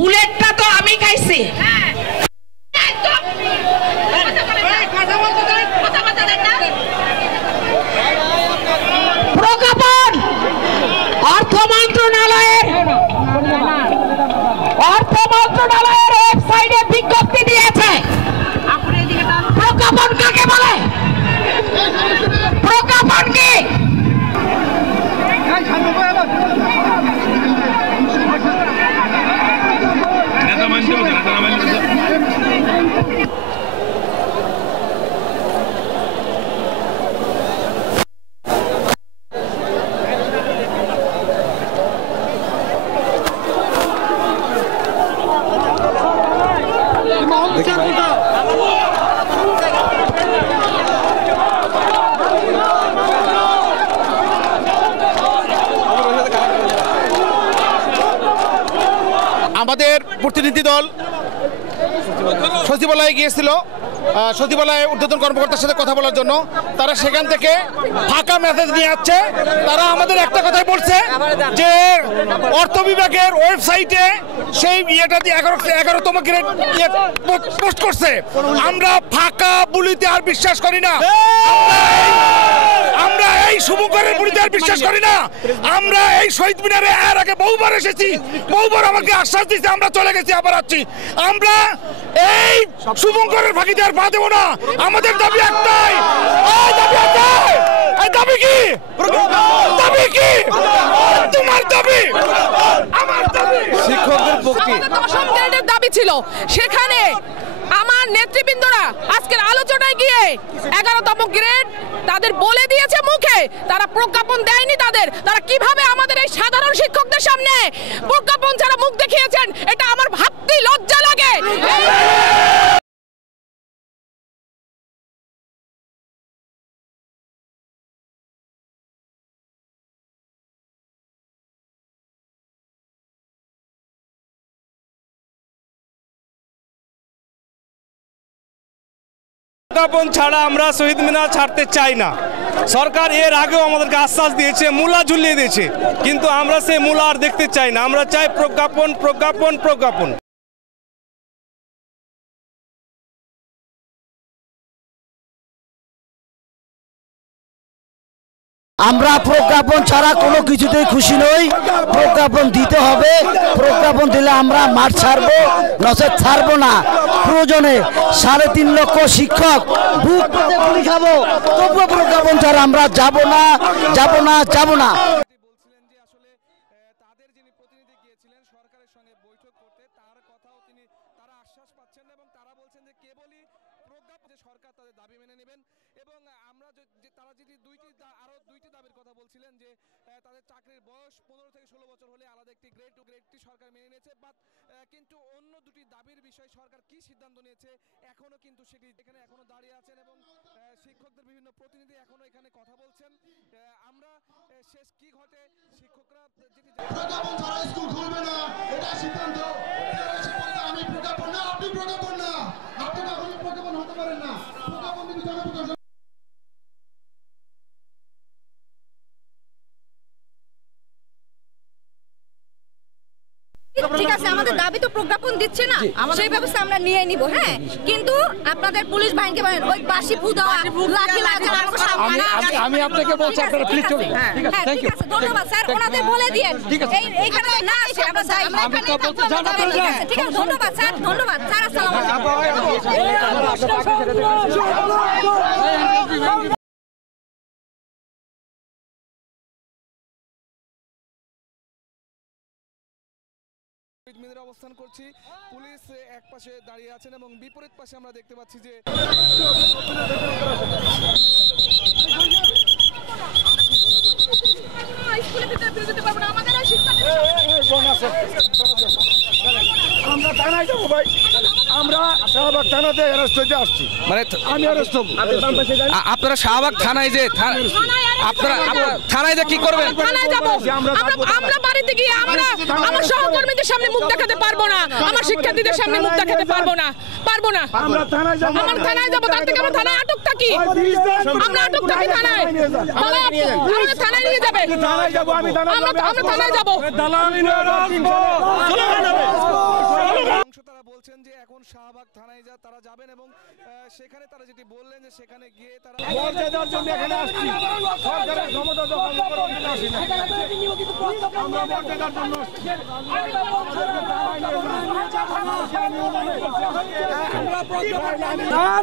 বুলেটটা তো আমি খাইছি। প্রজ্ঞাপন অর্থ মন্ত্রণালয়ের ওয়েবসাইটে বিজ্ঞপ্তি দিয়েছে। প্রজ্ঞাপন কাকে বলে? প্রজ্ঞাপন কি? আমাদের প্রতিনিধি দল সচিবালয়ে গিয়েছিল, সচিবালয়ে ঊর্ধ্বতন কর্মকর্তার সাথে কথা বলার জন্য। তারা সেখান থেকে ফাঁকা মেসেজ নিয়ে আসছে। তারা আমাদের একটা কথাই বলছে যে অর্থ বিভাগের ওয়েবসাইটে সেই ইয়েটা দিয়ে 11তম গ্রেড পোস্ট করছে। আমরা ফাঁকা বুলিতে আর বিশ্বাস করি না, আমরা এই শুভঙ্করের বুলিতে আর বিশ্বাস করি না। আমরা এই শহীদ মিনারে এর আগে বহুবার এসেছি, বহুবার আমাকে আশ্বাস দিচ্ছে, আমরা চলে গেছি, আবার আসছি। আমরা এই শুভঙ্করের ফাঁকিতে আর পা দেবো না। আমাদের দাবি একটাই, দাবি কি? দাবি কি? তোমার দাবি, আমার দাবি। শিক্ষকদের পক্ষে 10ম গ্রেডের দাবি ছিল, সেখানে আমার নেতৃবৃন্দরা আজকের আলোচনায় গিয়ে 11তম গ্রেড তাদের বলে দিয়েছে মুখে। তারা প্রজ্ঞাপন দেয়নি তারা কিভাবে আমাদের এই সাধারণ শিক্ষকদের সামনে প্রজ্ঞাপন ছাড়া মুখ দেখিয়েছেন, এটা আমার ভাবতেই লজ্জা লাগে। প্রজ্ঞাপন ছাড়া আমরা শহীদ মিনার ছাড়তে চাই না। সরকার এর আগেও আমাদেরকে আশ্বাস দিয়েছে, মূলা ঝুলিয়ে দিয়েছে, কিন্তু আমরা সেই মূলা আর দেখতে চাই না। আমরা চাই প্রজ্ঞাপন, প্রজ্ঞাপন, প্রজ্ঞাপন। আমরা প্রজ্ঞাপন ছাড়া কোনো কিছুতেই খুশি নই। প্রজ্ঞাপন দিতে হবে, প্রজ্ঞাপন দিলে আমরা মাঠ ছাড়বো, নচেত ছাড়বো না। প্রয়োজনে 3.5 লক্ষ শিক্ষক বুক পেতে গুলি খাবো, তবুও প্রজ্ঞাপন ছাড়া আমরা যাব না, যাব না, যাব না। বলছিলেন যে তাদের চাকরির বয়স 15 থেকে 16 বছর হলে আলাদা একটি গ্রেড টু গ্রেডটি সরকার মেনে নিয়েছে, কিন্তু অন্য দুটি দাবির বিষয়ে সরকার কি সিদ্ধান্ত নিয়েছে এখনো কিন্তু সেটি এখানে এখনো দাঁড়িয়ে আছেন এবং শিক্ষকদের বিভিন্ন প্রতিনিধি এখনো এখানে কথা বলছেন। আমরা শেষ কি ঘটে, শিক্ষকরা যেটি প্রজ্ঞাপন ছাড়া স্কুল খুলবে না, এটা সিদ্ধান্ত। আমি প্রজ্ঞাপন না, আপনি প্রজ্ঞাপন না, আপনি কখনো প্রজ্ঞাপন হতে পারেন না। প্রজ্ঞাপন দিবি জনপ্রকাশ। ঠিক আছে, আমাদের দাবি তো প্রজ্ঞাপন দিচ্ছে না, সেই ব্যবস্থা আমরা নিয়ে নিব। হ্যাঁ, কিন্তু আপনাদের পুলিশ বাহিনীকে বলেন ওই বাসি ফুদাওয়া লাঠি লাগা আমি আপনাকে বলছি আপনারা প্লিজ চলুন। ঠিক আছে, থ্যাংক ইউ, ধন্যবাদ স্যার। ওনাদের বলে দিয়েন এইখানে না এসে আমরা যাই, আমরা এখানে থাকবো। ঠিক আছে, ধন্যবাদ স্যার, ধন্যবাদ স্যার। আসসালামু আলাইকুম। মিনারে অবস্থান করছি, পুলিশ এক পাশে দাঁড়িয়ে আছেন এবং বিপরীত পাশে আমরা দেখতে পাচ্ছি যে আমরা থানায় যাবো ভাই, আমরা শাহবাগ থানাতে অ্যারেস্ট হতে আসছি। মানে আমি অ্যারেস্ট হব। আপনারা শাহবাগ থানায় যে আপনারা থানায় যে কি করবেন? থানায় যাব, আমরা বাড়িতে গিয়ে আমরা আমার সহকর্মীদের সামনে মুখ দেখাতে পারবো না, আমার শিক্ষার্থীদের সামনে মুখ দেখাতে পারবো না। আমরা থানায় যাব, তার থেকে আমরা থানায় আটক থাকি, আমরা আটক থাকি থানায়। আমাদের থানায় নিয়ে যাবে, আমরা থানায় যাবো। তারা বলছেন যে এখন শাহবাগ থানায় তারা যাবেন এবং সেখানে তারা যেটি বললেন যে সেখানে গিয়ে তারা মর্যাদার জন্য এখানে আসছি, সরকারের ক্ষমতা দখল করার জন্য আসি না। আমরা মর্যাদার জন্য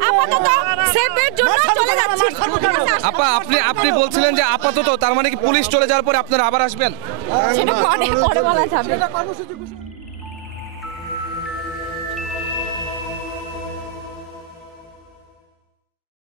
আপাতত সেফের জন্য চলে যাচ্ছি। আপা আপনি বলছিলেন যে আপাতত, তার মানে কি পুলিশ চলে যাওয়ার পরে আপনারা আবার আসবেন? সেটা পরে বলা যাবে।